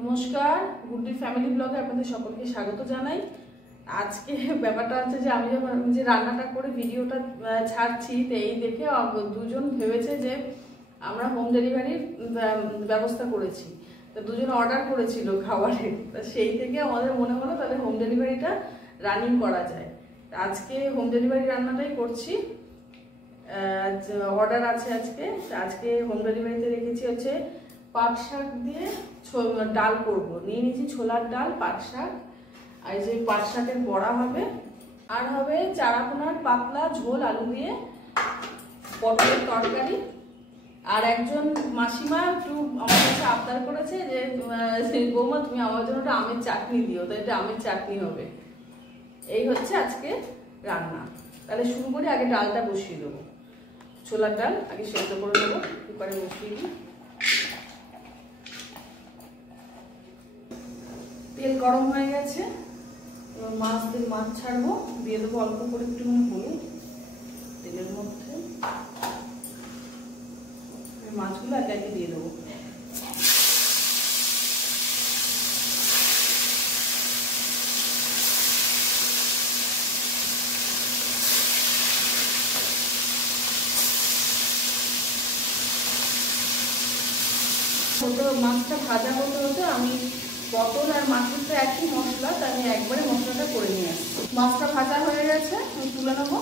নমস্কার, গুড্ডি ফ্যামিলি ব্লগে আপনাদের সকলকে স্বাগত জানাই। আজকে ব্যাপারটা হচ্ছে যে আমি যখন যে রান্নাটা করে ভিডিওটা ছাড়ছি, তো এই দেখে দুজন ভেবেছে যে আমরা হোম ডেলিভারির ব্যবস্থা করেছি। তো দুজন অর্ডার করেছিল খাবারের, তা সেই থেকে আমাদের মনে হলো তাহলে হোম ডেলিভারিটা রানিং করা যায়। আজকে হোম ডেলিভারি রান্নাটাই করছি। অর্ডার আছে আজকে হোম ডেলিভারিতে রেখেছি হচ্ছে পাট শাক দিয়ে ডাল করব। নিয়ে নিয়েছি ছোলার ডাল, পাট শাক, আর যে পাট শাকের বড়া হবে, আর হবে চারাপোনার পাতলা ঝোল আলু দিয়ে পটলের তরকারি। আর একজন মাসিমা একটু আমার কাছে আবদার করেছে যে বৌমা তুমি আমার জন্য একটা আমের চাটনি দিও, তো এটা আমের চাটনি হবে। এই হচ্ছে আজকে রান্না। তাহলে শুরু করি, আগে ডালটা বসিয়ে দেবো। ছোলার ডাল আগে সেদ্ধ করে দেবো, কুকারে বসিয়ে দিই। তেল গরম হয়ে গেছে, এবার মাছ ছাড়বো, দিয়ে দেবো অল্প করে একটুখানি হলুদ তেলের মধ্যে। মাছগুলো একে একে দিয়ে দেবো। মাছটা ভাজা হতে হতে আমি পটল আর মাছের তো একই মশলা, তাই আমি একবারে মশলাটা করে নিয়ে আসছি। মাছটা ভাজা হয়ে গেছে, আমি তুলে নেবো।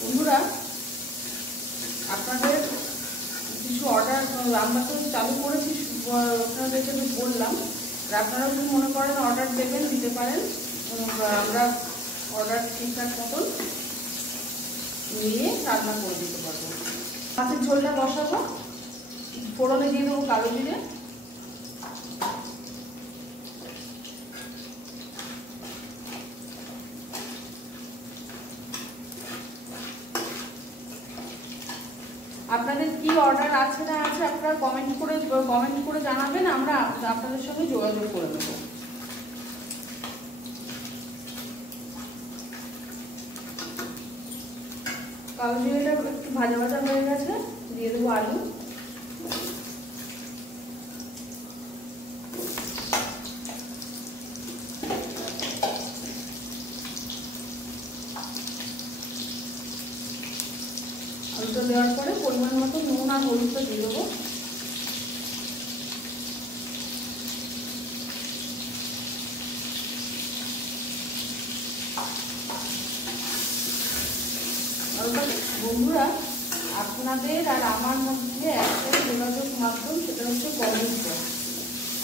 বন্ধুরা, আপনাদের কিছু অর্ডার আমরা তো চালু করেছি, আপনাদেরকে আমি বললাম, আপনারা যদি মনে করেন অর্ডার দেবেন, দিতে পারেন। আমরা অর্ডার ঠিকঠাক মতন নিয়ে রান্না করে দিতে পারবো। মাছের ঝোলটা বসাবো, ফোড়নে দিয়ে দেবো কালো জিরে, আপনাদের কি অর্ডার আছে না আছে আপনারা কমেন্ট করে জানাবেন, আমরা আপনাদের সঙ্গে যোগাযোগ করে দেবো। কালো জিরেটা একটু ভাজা ভাজা হয়ে গেছে, দিয়ে দেবো আলু। আলুটা দেওয়ার পরে পরিমাণ মতো নুন আর হলুদটা দিয়ে দেবো। বন্ধুরা, আপনাদের আর আমার মধ্যে একটা যোগাযোগ মাধ্যম, সেটা হচ্ছে কমেন্ট বক্স।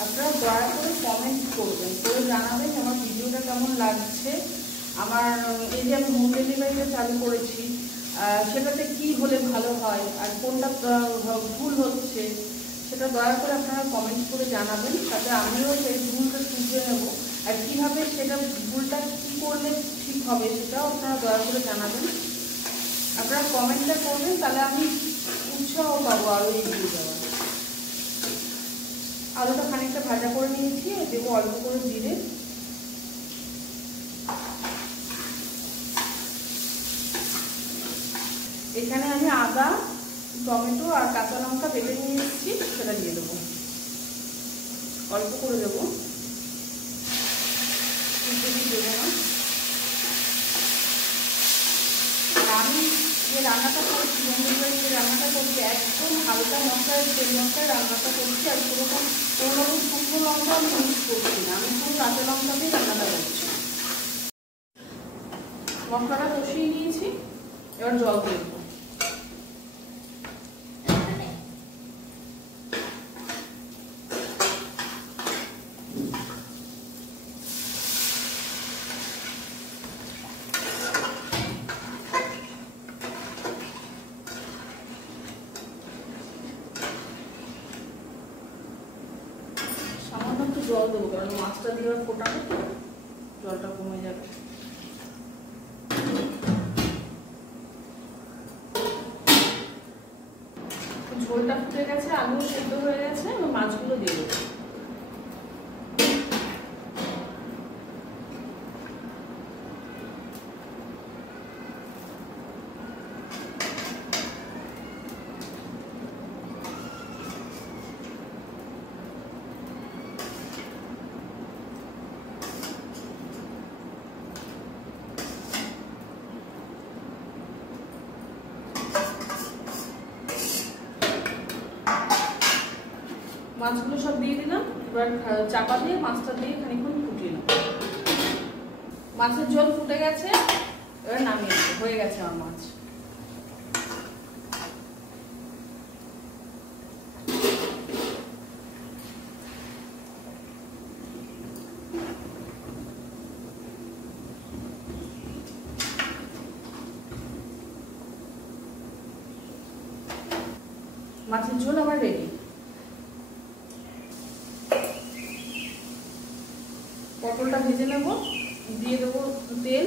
আপনারা দয়া করে কমেন্ট করবেন, করে জানাবেন আমার ভিডিওটা কেমন লাগছে। আমার এই যে আমি হোম ডেলিভারিটা চালু করেছি, সেটাতে কি হলে ভালো হয় আর কোনটা ভুল হচ্ছে, সেটা দয়া করে আপনারা কমেন্ট করে জানাবেন, তাতে আমিও সেই ভুলটা শুধরে নেব। আর কীভাবে সেটা ভুলটা কী করলে ঠিক হবে সেটাও আপনারা দয়া করে জানাবেন। আপনারা কমেন্টটা করবেন, তাহলে আমি উৎসাহ পাবো আরও এগিয়ে যাওয়ার। আলুটা খানিকটা ভাজা করে নিয়েছি, দেবো অল্প করে জিরে। এখানে আমি আদা, টমেটো আর কাঁচা লঙ্কা বেটে নিয়ে এসেছি, সেটা দিয়ে দেবো, অল্প করে দেবো, বেশি দেবো না। আমি যে রান্নাটা করছি, হোম ডেলিভারি যে রান্নাটা করছি, একদম হালকা মশলায় তেল মশলায় রান্নাটা করছি। আর কোনো শুকনো লঙ্কা আমি ইউজ করছি না, আমি শুধু কাঁচা লঙ্কাতেই রান্নাটা করছি। মশলাটা কষিয়ে নিয়েছি, এবার জল দিয়ে দেবো। জল দেবো, কারণ মাছটা দিয়ে ফোটানো, জলটা কমে যাবে। ঝোলটা ফুটে গেছে, আলু সেদ্ধ হয়ে গেছে, এবার মাছগুলো দিয়ে দেবো। মাছগুলো সব দিয়ে দিলাম, এবার চাপা দিয়ে মাছটা দিয়ে খানিকক্ষণ ফুটিয়ে নেব। মাছের ঝোল ফুটে গেছে, এবার নামিয়ে নেব, হয়ে গেছে আমার মাছ। মাছের ঝোল আমার রেডি। পটলটা ভেজে নেব, দিয়ে দেবো তেল,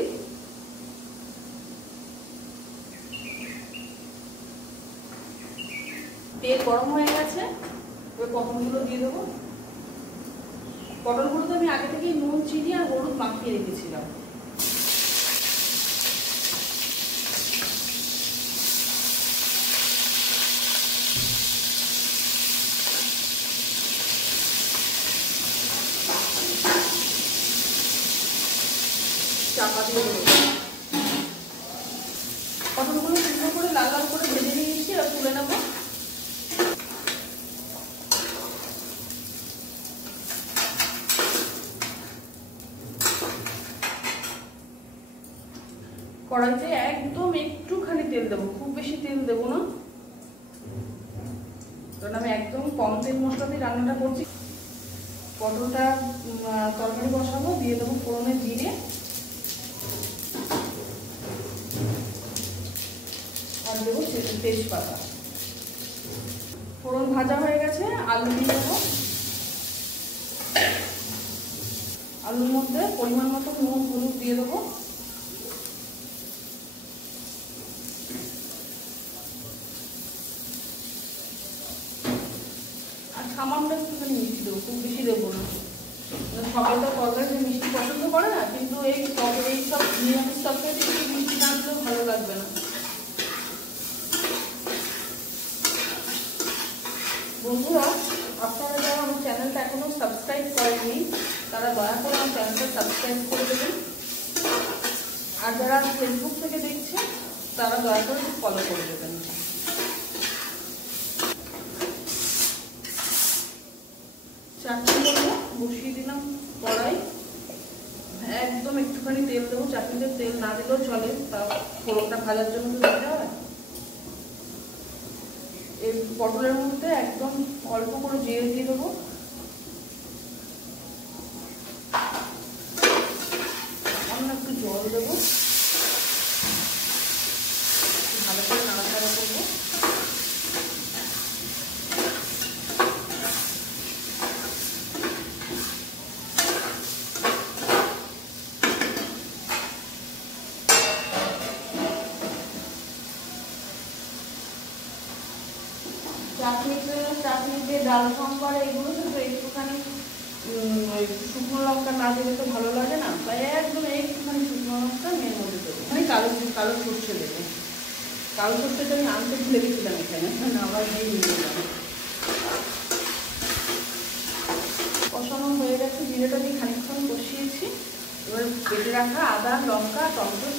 তেল গরম হয়ে গেছে, এবার পটলগুলো দিয়ে দেবো। পটলগুলো তো আমি আগে থেকেই নুন চিনি আর হলুদ মাখিয়ে রেখেছিলাম। চাপা দিয়ে দেবো। পটলগুলো সুন্দর করে লাল লাল করে ভেজে নিয়েছি, আর তুলে নেবো। কড়াইতে একদম একটুখানি তেল দেবো, খুব বেশি তেল দেবো না, কারণ আমি একদম কম তেল মশলা দিয়ে রান্নাটা করছি। পটলটা তরকারি বসাবো, দিয়ে দেবো ফোড়নে জিরে আর দেবো তেজপাতা। ফোড়ন ভাজা হয়ে গেছে, আলু দিয়ে দেবো। আলুর মধ্যে পরিমাণ মতো নুন হলুদ দিয়ে দেবো। আর সামান্য একটুখানি মিষ্টি দেবো, খুব বেশি দেবো না। সবাই তো তরকারি মিষ্টি পছন্দ করে না, কিন্তু এই সব নিরামিষ তরকারি একটু মিষ্টি না দিলেও ভালো লাগবে না। বন্ধুরা, আপনারা যারা আমার চ্যানেলটা এখনো সাবস্ক্রাইব করেননি, তারা দয়া করে আমার চ্যানেলটা সাবস্ক্রাইব করে দেবেন। আর যারা ফেসবুক থেকে দেখছে, তারা দয়া করে ফলো করে দেবেন। চাটনিগুলো বসিয়ে দিলাম কড়াই, একদম একটুখানি তেল দেবো। চাটনিতে তেল না দিলেও চলে, তা ফোড়নটা ভাজার জন্য তো দিতে হয়। এই পটলের মধ্যে একদম অল্প করে জিরে দিয়ে দেবো। সামান্য একটু জল দেবো, ভালো করে নাড়াচাড়া করবো। চাটনিতে ডাল সাম্বার এগুলো কিন্তু একটুখানি শুকনো লঙ্কা না দিলে তো ভালো লাগে না, তাই একদম একটুখানি শুকনো লঙ্কা মেয়ের মধ্যে দেবো। মানে কালো সর্ষে দেবো। কালো সর্ষেটা আমি আনতে ভুলে গেছিলাম এখানে, আবার দিয়ে নিয়ে গেলাম। কষানো হয়ে গেছে, জিরেটা দিয়ে খানিকক্ষণ কষিয়েছি। এবার কেটে রাখা আদা লঙ্কা টমেটো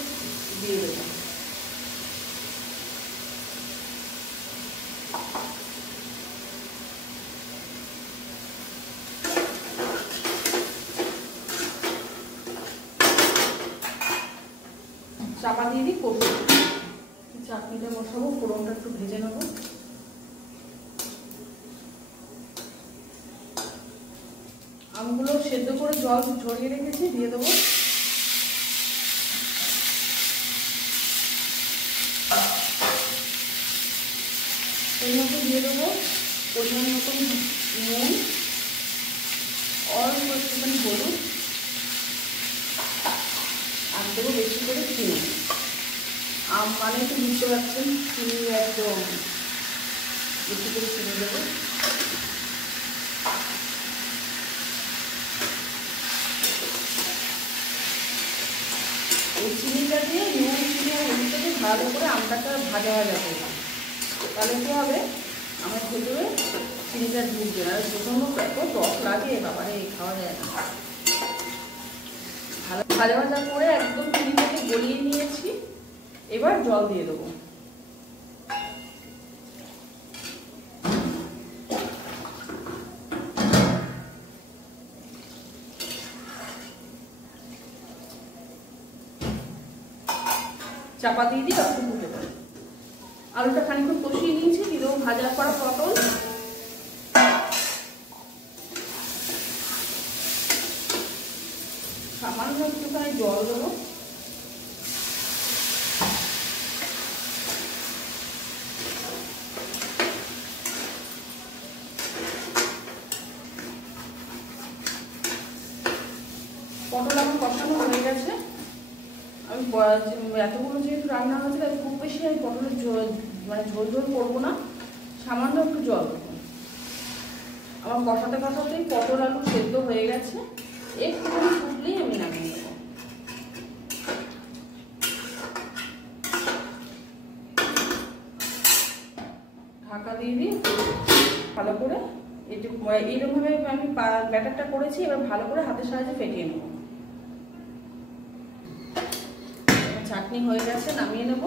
দিয়ে দেবো। চাপা দিয়ে দিই, কষবো। চাটনিটা বসাবো, ফোড়নটা একটু ভেজে নেবো। আমগুলো সেদ্ধ করে জল ঝরিয়ে রেখেছি, দিয়ে দেবো। এর মধ্যে দিয়ে দেবো পরিমাণ মতন নুন, অল্প একটুখানি হলুদ, আর দেবো বেশি করে চিনি। আম মানে তো বুঝতে পারছেন, চিনি একদম একটু করে চিনি দেবো। এই চিনিটা দিয়ে নুন চিনি আর হলুদটাকে ভালো করে আমটাকে ভাজা ভাজা করলাম। তাহলে কী হবে, আমার ভেতরে চিনিটা ঢুকবে না। প্রচণ্ড এত টক লাগে, বাবারে খাওয়া যায় না। ভালো ভাজা ভাজা করে একদম চিনিটাকে গলিয়ে নিয়েছি। এবার জল দিয়ে দেবো। চাপা দিয়ে দিই, একটু ফুটে দেবো। আলুটা খানিকক্ষণ কষিয়ে নিয়েছি, দিয়ে দেবো ভাজা করা পটল। সামান্য একটুখানি জল দেবো। পটল আমার কষানো হয়ে গেছে। আমি এতগুলো যেহেতু রান্না হয়েছে, তাই খুব বেশি আমি পটলের ঝোল ঝোল করবো না, সামান্য একটু জল দেবো। আমার কষাতে কষাতেই পটল আলু সেদ্ধ হয়ে গেছে। একটুখানি ফুটলেই আমি নামিয়ে নেবো। ঢাকা দিয়ে দিই ভালো করে। এইরকমভাবে আমি ব্যাটারটা করেছি। এবার ভালো করে হাতের সাহায্যে ফেটিয়ে নেব। চাটনি হয়ে গেছে, নামিয়ে নেব।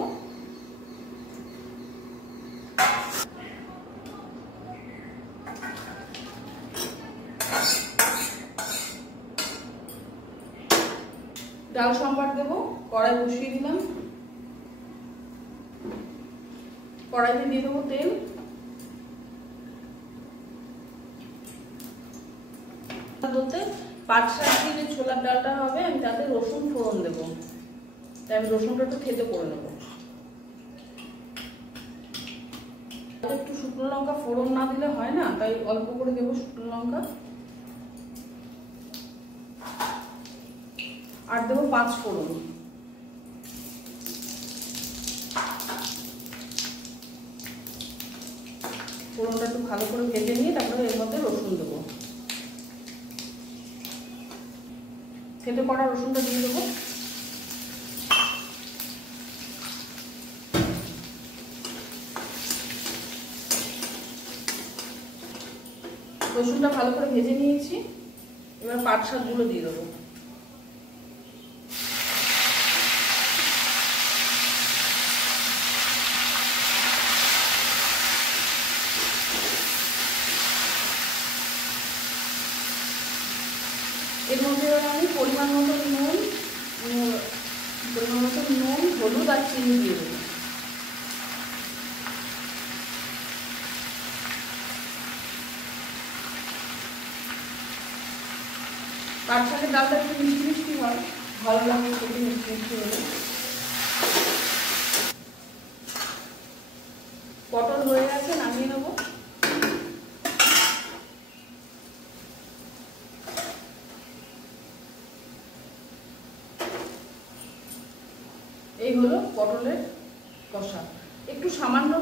ডাল সম্বার দেবো। কড়াই বসিয়ে দিলাম। কড়াইতে দিয়ে দেবো তেল। বলতে পাট শাক দিয়ে যে ছোলার ডালটা হবে, আমি তাতে রসুন ফোড়ন দেবো। তাই আমি রসুনটা একটু থেতো করে নেবো। একটু শুকনো লঙ্কা ফোড়ন না দিলে হয় না, তাই অল্প করে দেবো শুকনো লঙ্কা। আর দেবো 5 ফোড়ন। ফোড়নটা একটু ভালো করে ভেজে নিয়ে তারপরে এর মধ্যে রসুন দেবো। থেতো করা রসুনটা দিয়ে দেবো। রসুনটা ভালো করে ভেজে নিয়েছি। এবার পাট শাকগুলো দিয়ে দেবো। এর মধ্যে আমি পরিমাণ মতো নুন, হলুদ আর চিনি দিয়ে দেবো। পাট শাকের ডালটা একটু মিষ্টি মিষ্টি হয়, ভালো লাগে খেতে মিষ্টি মিষ্টি হলে। পটল হয়ে গেছে, নামিয়ে নেবো। এই হলো পটলের কষা। একটু সামান্য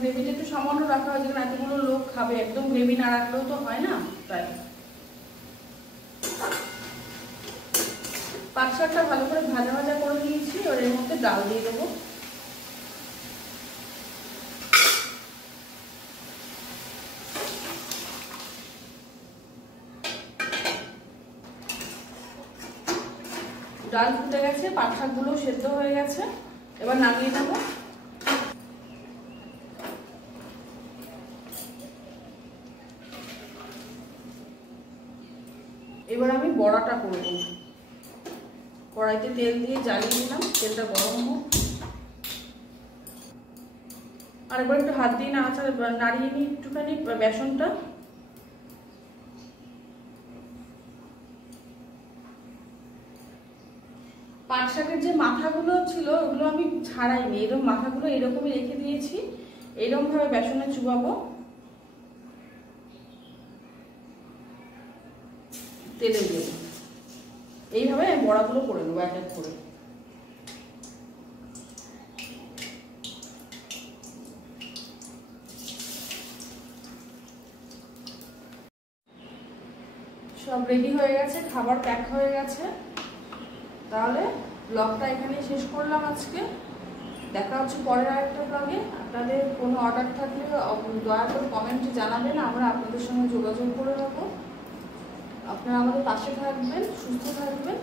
গ্রেভিটা একটু সামান্য রাখা হয়, যেখানে এতগুলো লোক খাবে। একদম গ্রেভি না রাখলেও তো হয় না, তাই। পাট শাকটা ভালো করে ভাজা ভাজা করে নিয়েছি। এবার এর মধ্যে ডাল দিয়ে দেবো। ডাল ফুটে গেছে, পাট শাকগুলো সেদ্ধ হয়ে গেছে। এবার নামিয়ে নেব। এবার আমি বড়াটা করব। কড়াইতে তেল দিয়ে জ্বালিয়ে দিলাম, তেলটা গরম হোক। আরেকবার একটু হাত দিয়ে নাড়িয়ে নিই একটুখানি বেসনটা। পাট শাকের যে মাথাগুলো ছিল ওগুলো আমি ছাড়াইনি, এরকম মাথাগুলো এরকমই রেখে দিয়েছি। এরকম ভাবে বেসনে চুবাবো, তেলে দিয়ে এইভাবে আমি বড়াগুলো করে নেবো এক এক করে। সব রেডি হয়ে গেছে, খাবার প্যাক হয়ে গেছে। তাহলে ব্লগটা এখানেই শেষ করলাম আজকে। দেখা হচ্ছে পরের আরেকটা ব্লগে। আপনাদের কোনো অর্ডার থাকলে দয়া করে কমেন্টে জানাবেন, আমরা আপনাদের সঙ্গে যোগাযোগ করে রাখবো। আপনারা আমাদের পাশে থাকবেন, সুস্থ থাকবেন।